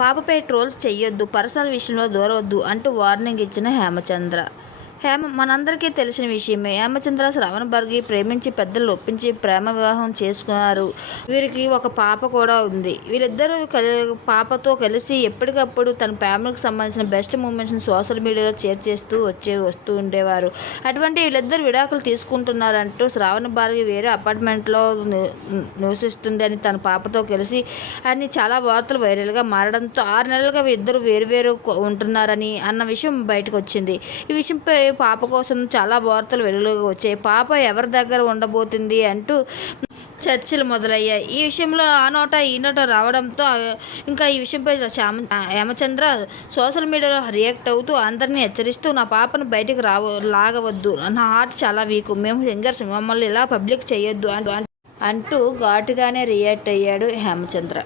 పాపపై trolls చెయ్యొద్దు personal విషయంలో దూరవద్దు అంటూ వార్నింగ్ ఇచ్చిన హేమచంద్ర. హేమ మనందరికీ తెలిసిన విషయమే. హేమచంద్ర శ్రవణ బర్గి ప్రేమించి పెద్దలు ఒప్పించి ప్రేమ వివాహం చేసుకున్నారు. వీరికి ఒక పాప కూడా ఉంది. వీళ్ళిద్దరూ కలి పాపతో కలిసి ఎప్పటికప్పుడు తన ఫ్యామిలీకి సంబంధించిన బెస్ట్ మూమెంట్స్ని సోషల్ మీడియాలో షేర్ చేస్తూ వచ్చే వస్తూ ఉండేవారు. అటువంటి వీళ్ళిద్దరు విడాకులు తీసుకుంటున్నారంటూ శ్రావణ భార్గవి వేరే అపార్ట్మెంట్లో నివసిస్తుంది అని తన పాపతో కలిసి అని చాలా వార్తలు వైరల్గా మారడంతో ఆరు నెలలుగా ఇద్దరు వేరు వేరు ఉంటున్నారని అన్న విషయం బయటకు వచ్చింది. ఈ విషయంపై పాప కోసం చాలా వార్తలు వెలుగులోకి వచ్చాయి. పాప ఎవరి దగ్గర ఉండబోతుంది అంటూ చర్చలు మొదలయ్యాయి. ఈ విషయంలో ఆ నోట ఈ నోట రావడంతో ఇంకా ఈ విషయంపై శ్యామ హేమచంద్ర సోషల్ మీడియాలో రియాక్ట్ అవుతూ అందరినీ హెచ్చరిస్తూ నా పాపను బయటికి రావ లాగవద్దు. నా హార్ట్ చాలా వీక్. మేము సింగర్స్ మమ్మల్ని ఇలా పబ్లిక్ చేయొద్దు అంటూ అంటూ ఘాటుగానే రియాక్ట్ అయ్యాడు హేమచంద్ర